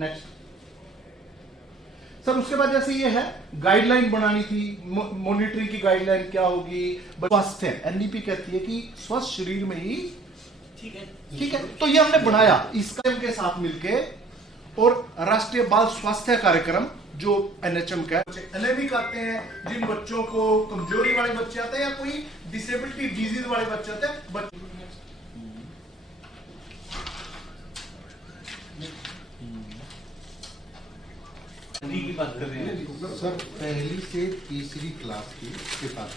Next sir, उसके बाद जैसे ये है गाइडलाइन बनानी थी, मॉनिटरिंग की गाइडलाइन क्या होगी, स्वास्थ्य एनईपी कहती है कि स्वस्थ शरीर में ही ठीक है, ठीक है। तो ये हमने बनाया इस कार्यक्रम के साथ मिलके, और राष्ट्रीय बाल स्वास्थ्य कार्यक्रम जो एनएचएम का है, एनेमिक आते हैं, जिन बच्चों को कमजोरी वाले बच्चे आते हैं या कोई डिसेबिलिटी डिजीज वाले बच्चे आते हैं, की बात कर रहे हैं सर। पहली से तीसरी क्लास के पास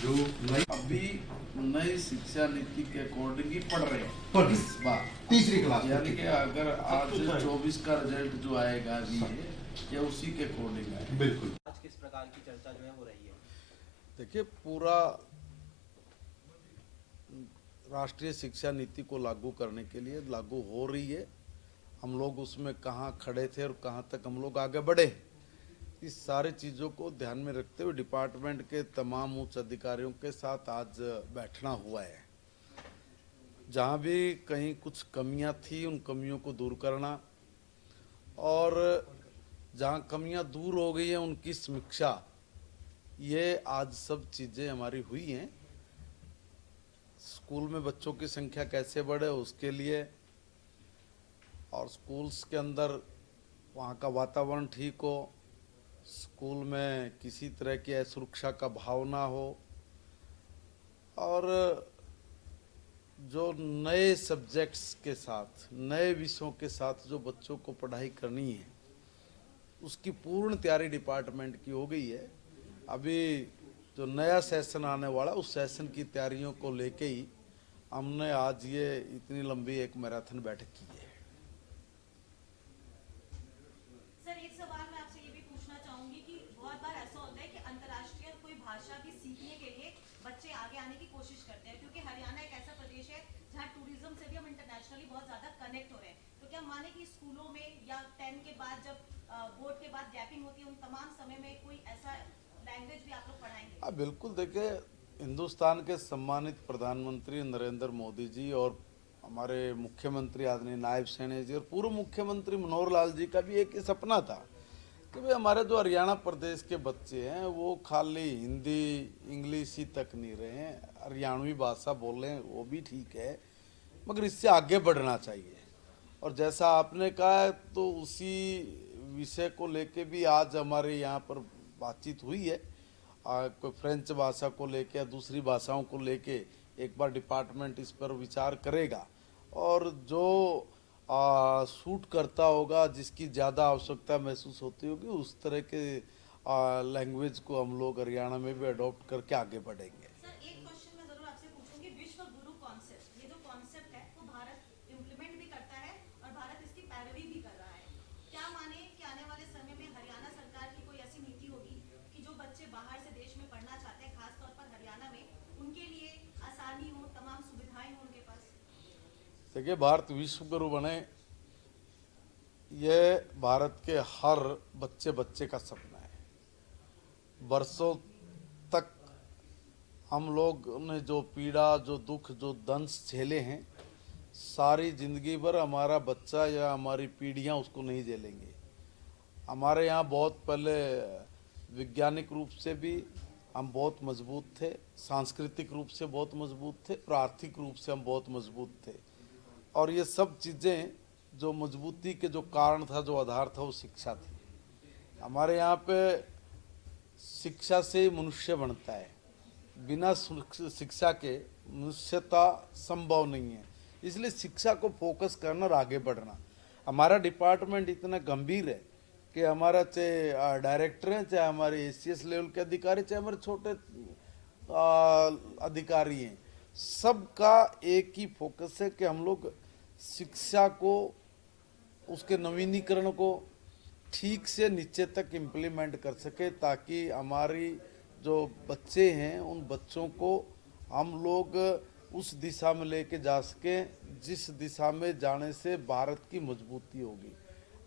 जो नई अभी नई शिक्षा नीति के अकॉर्डिंग ही पढ़ रहे हैं पढ़ इस बार तीसरी क्लास, यानी कि अगर आज 24 का रिजल्ट जो आएगा अभी ये उसी के अकॉर्डिंग है। बिल्कुल। आज किस प्रकार की चर्चा जो है हो रही है? देखिए, पूरा राष्ट्रीय शिक्षा नीति को लागू करने के लिए लागू हो रही है। हम लोग उसमें कहाँ खड़े थे और कहाँ तक हम लोग आगे बढ़े, इस सारी चीज़ों को ध्यान में रखते हुए डिपार्टमेंट के तमाम उच्च अधिकारियों के साथ आज बैठना हुआ है। जहाँ भी कहीं कुछ कमियाँ थी उन कमियों को दूर करना, और जहाँ कमियाँ दूर हो गई हैं उनकी समीक्षा, ये आज सब चीज़ें हमारी हुई हैं। स्कूल में बच्चों की संख्या कैसे बढ़े उसके लिए, और स्कूल्स के अंदर वहाँ का वातावरण ठीक हो, स्कूल में किसी तरह की असुरक्षा का भाव ना हो, और जो नए सब्जेक्ट्स के साथ, नए विषयों के साथ जो बच्चों को पढ़ाई करनी है उसकी पूर्ण तैयारी डिपार्टमेंट की हो गई है। अभी जो नया सेशन आने वाला उस सेशन की तैयारियों को लेके ही हमने आज ये इतनी लंबी एक मैराथन बैठक की है। सर, एक सवाल मैं आपसे ये भी पूछना चाहूंगी कि बहुत बार ऐसा होता है कि अंतर्राष्ट्रीय कोई भाषा भी सीखने के लिए बच्चे आगे आने की कोशिश करते हैं, क्योंकि हरियाणा एक ऐसा प्रदेश है जहाँ टूरिज्म से भी हम इंटरनेशनली बहुत ज्यादा कनेक्ट हो रहे हैं। तो क्या माने कि स्कूलों में या 10 के बाद जब बोर्ड के बाद गैपिंग होती है उन तमाम समय में कोई ऐसा लैंग्वेज भी आप लोग पढ़ाएंगे? बिल्कुल। देखिए, हिंदुस्तान के सम्मानित प्रधानमंत्री नरेंद्र मोदी जी और हमारे मुख्यमंत्री आदरणीय नायब सेना जी और पूर्व मुख्यमंत्री मनोहर लाल जी का भी एक सपना था कि भाई हमारे जो हरियाणा प्रदेश के बच्चे हैं वो खाली हिंदी इंग्लिश ही तक नहीं रहे हैं, हरियाणवी भाषा बोलें वो भी ठीक है, मगर इससे आगे बढ़ना चाहिए। और जैसा आपने कहा है तो उसी विषय को लेके भी आज हमारे यहाँ पर बातचीत हुई है। कोई फ्रेंच भाषा को लेके या दूसरी भाषाओं को लेके एक बार डिपार्टमेंट इस पर विचार करेगा, और जो सूट करता होगा, जिसकी ज़्यादा आवश्यकता महसूस होती होगी, उस तरह के लैंग्वेज को हम लोग हरियाणा में भी अडॉप्ट करके आगे बढ़ेंगे। सर, एक क्वेश्चन मैं जरूर आपसे पूछूंगी, विश्व गुरु कॉन्सेप्ट, ये जो कॉन्सेप्ट है वो भारत इम्प्लीमेंट भी करता है और भारत इसकी पैरवी भी कर रहा है। क्या माने कि आने वाले समय में हरियाणा सरकार की कोई ऐसी नीति होगी कि जो बच्चे बाहर से देश में पढ़ना चाहते हैं, खासतौर पर हरियाणा में, उनके लिए आसानी हो, तमाम सुविधाएं हो उनके पास? देखिए, भारत विश्व गुरु बने, ये भारत के हर बच्चे का सपना है। बरसों तक हम लोग ने जो पीड़ा, जो दुख, जो दंश झेले हैं, सारी जिंदगी भर हमारा बच्चा या हमारी पीढ़ियां उसको नहीं झेलेंगे। हमारे यहाँ बहुत पहले वैज्ञानिक रूप से भी हम बहुत मजबूत थे, सांस्कृतिक रूप से बहुत मजबूत थे, और आर्थिक रूप से हम बहुत मजबूत थे, और ये सब चीज़ें जो मजबूती के जो कारण था, जो आधार था, वो शिक्षा थी। हमारे यहाँ पे शिक्षा से मनुष्य बनता है, बिना शिक्षा के मनुष्यता संभव नहीं है। इसलिए शिक्षा को फोकस करना और आगे बढ़ना। हमारा डिपार्टमेंट इतना गंभीर है कि हमारा चाहे डायरेक्टर हैं, चाहे हमारे एसीएस लेवल के अधिकारी, चाहे हमारे छोटे अधिकारी हैं, सबका एक ही फोकस है कि हम लोग शिक्षा को, उसके नवीनीकरण को ठीक से नीचे तक इम्प्लीमेंट कर सके, ताकि हमारी जो बच्चे हैं उन बच्चों को हम लोग उस दिशा में लेके जा सकें जिस दिशा में जाने से भारत की मजबूती होगी।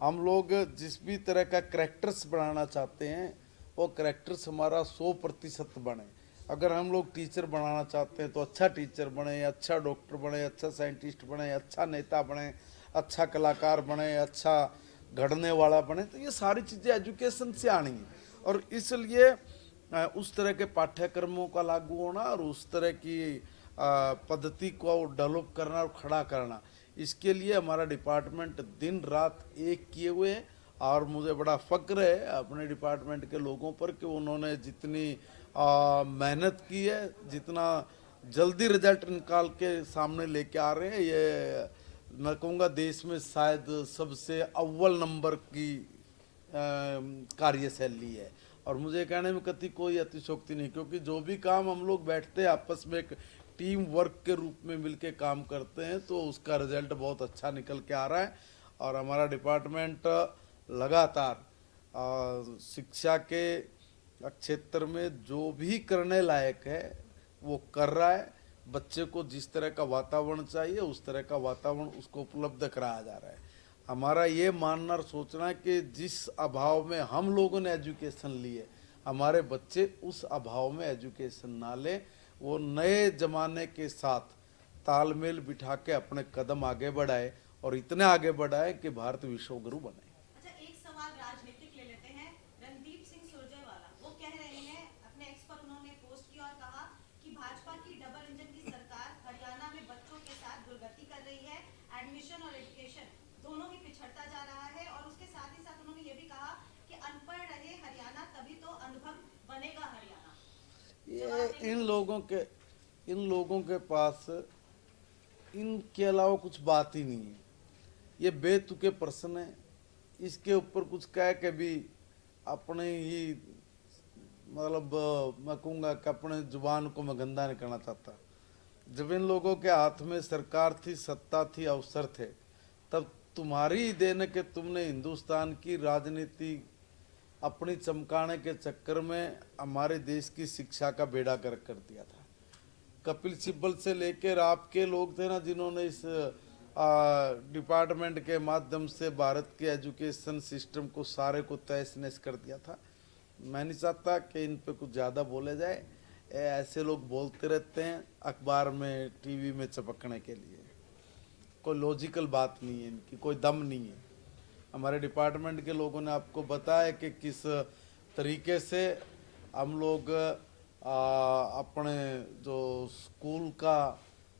हम लोग जिस भी तरह का करैक्टर्स बनाना चाहते हैं वो करैक्टर्स हमारा 100% बने। अगर हम लोग टीचर बनाना चाहते हैं तो अच्छा टीचर बने, अच्छा डॉक्टर बने, अच्छा साइंटिस्ट बने, अच्छा नेता बने। अच्छा कलाकार बने, अच्छा घड़ने वाला बने, तो ये सारी चीज़ें एजुकेशन से आनी है। और इसलिए उस तरह के पाठ्यक्रमों का लागू होना और उस तरह की पद्धति को डेवलप करना और खड़ा करना, इसके लिए हमारा डिपार्टमेंट दिन रात एक किए हुए है। और मुझे बड़ा फ़क्र है अपने डिपार्टमेंट के लोगों पर कि उन्होंने जितनी मेहनत की है, जितना जल्दी रिजल्ट निकाल के सामने लेके आ रहे हैं, ये मैं कहूँगा देश में शायद सबसे अव्वल नंबर की कार्यशैली है। और मुझे कहने में कति कोई अतिशोक्ति नहीं, क्योंकि जो भी काम हम लोग बैठते हैं आपस में एक टीम वर्क के रूप में मिलके काम करते हैं, तो उसका रिजल्ट बहुत अच्छा निकल के आ रहा है। और हमारा डिपार्टमेंट लगातार शिक्षा के क्षेत्र में जो भी करने लायक है वो कर रहा है। बच्चे को जिस तरह का वातावरण चाहिए उस तरह का वातावरण उसको उपलब्ध कराया जा रहा है। हमारा ये मानना और सोचना है कि जिस अभाव में हम लोगों ने एजुकेशन ली है, हमारे बच्चे उस अभाव में एजुकेशन ना लें, वो नए ज़माने के साथ तालमेल बिठा के अपने कदम आगे बढ़ाए और इतने आगे बढ़ाए कि भारत विश्वगुरु बने। अच्छा, एक सवाल राजनीतिक ले लेते हैं। रणदीप सिंह सुरजेवाला वो कह रहे हैं, अपने एक्स पर उन्होंने पोस्ट किया और कहा कि भाजपा की डबल इंजन की सरकार हरियाणा में बच्चों के साथ दुर्गति कर रही है, एडमिशन और एजुकेशन दोनों ही पिछड़ता जा रहा है। और उसके साथ ही साथ उन्होंने ये भी कहा कि अनपढ़ रहे हरियाणा तभी तो अनुभव बनेगा हरियाणा। ये इन लोगों के पास इनके अलावा कुछ बात ही नहीं है। ये बेतुके प्रश्न है, इसके ऊपर कुछ कह के भी अपने ही मतलब मैं कहूँगा कि अपने जुबान को मैं गंदा नहीं करना चाहता। जब इन लोगों के हाथ में सरकार थी, सत्ता थी, अवसर थे, तब तुम्हारी ही देन कि तुमने हिंदुस्तान की राजनीति अपनी चमकाने के चक्कर में हमारे देश की शिक्षा का बेड़ा गर्क कर दिया था। कपिल सिब्बल से लेकर आपके लोग थे ना, जिन्होंने इस डिपार्टमेंट के माध्यम से भारत के एजुकेशन सिस्टम को सारे को तहस नहस कर दिया था। मैं नहीं चाहता कि इन पे कुछ ज़्यादा बोले जाए। ऐसे लोग बोलते रहते हैं अखबार में, टीवी में चपकने के लिए। कोई लॉजिकल बात नहीं है, इनकी कोई दम नहीं है। हमारे डिपार्टमेंट के लोगों ने आपको बताया कि किस तरीके से हम लोग अपने जो स्कूल का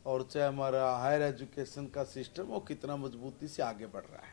और चाहे हमारा हायर एजुकेशन का सिस्टम वो कितना मजबूती से आगे बढ़ रहा है।